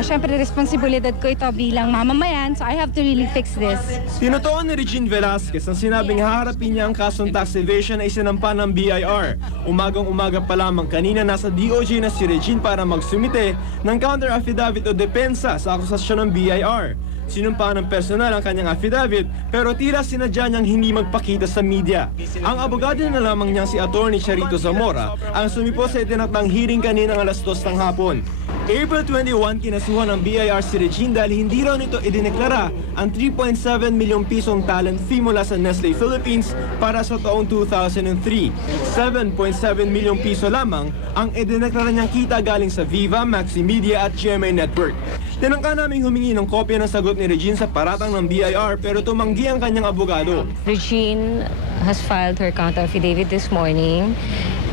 Siyempre, responsibilidad ko ito bilang mamamayan, so I have to really fix this. Tinutuon ni Regine Velasquez ang sinabing haharapin niya ang kasong tax evasion ay isinampa ng BIR. Umagang-umaga pa lamang kanina nasa DOJ na si Regine para magsumite ng counter affidavit o depensa sa akusasyon ng BIR. Sinumpa ng personal ang kanyang affidavit pero tila sinadya niyang hindi magpakita sa media. Ang abogado na lamang niyang si Attorney Charito Zamora ang sumipo sa itinakdang hearing kaninang alas 2 ng hapon. April 21, kinasuhan ng BIR si Regine dahil hindi raw nito idineklara ang 3.7 milyong pisong talent fee mula sa Nestle Philippines para sa taong 2003. 7.7 milyong piso lamang ang idineklara niyang kita galing sa Viva, Maximedia at GMA Network. Tinangka naming humingi ng kopya ng sagot ni Regine sa paratang ng BIR pero tumanggi ang kanyang abogado. Regine has filed her counter affidavit this morning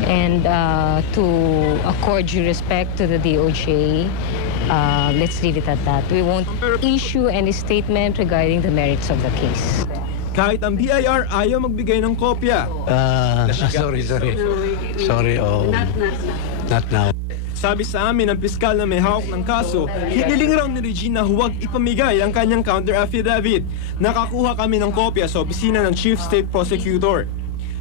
and to accord due respect to the DOJ, let's leave it at that. We won't issue any statement regarding the merits of the case. Kahit ang BIR ayaw magbigay ng kopya. Sorry, not now. Sabi sa amin ng piskal na may hawak ng kaso, hiniling raw ni Regine na huwag ipamigay ang kanyang counter affidavit. Nakakuha kami ng kopya sa opisina ng Chief State Prosecutor.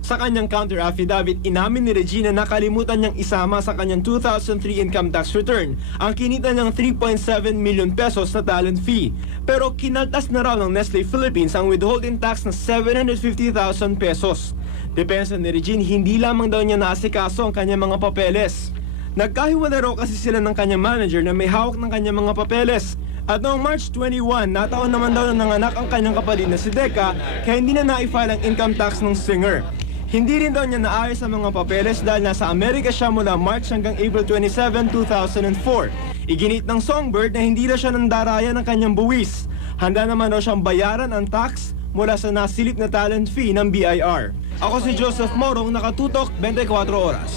Sa kanyang counter affidavit, inamin ni Regine na nakalimutan niyang isama sa kanyang 2003 income tax return ang kinita niyang 3.7 million pesos na talent fee. Pero kinaltas na raw ng Nestle Philippines ang withholding tax na 750,000 pesos. Depensa ni Regine, hindi lamang daw niya naasikaso ang kanyang mga papeles. Nagkahiwalay raw kasi sila ng kanyang manager na may hawak ng kanyang mga papeles. At noong March 21, nataon naman daw na nanganak ang kanyang kapatid na si Deca kaya hindi na na-file ang income tax ng singer. Hindi rin daw niya naayos ang mga papeles dahil nasa Amerika siya mula March hanggang April 27, 2004. Iginit ng Songbird na hindi na siya nandarayan ng kanyang buwis. Handa naman daw siyang bayaran ang tax mula sa nasilip na talent fee ng BIR. Ako si Joseph Morong, nakatutok 24 oras.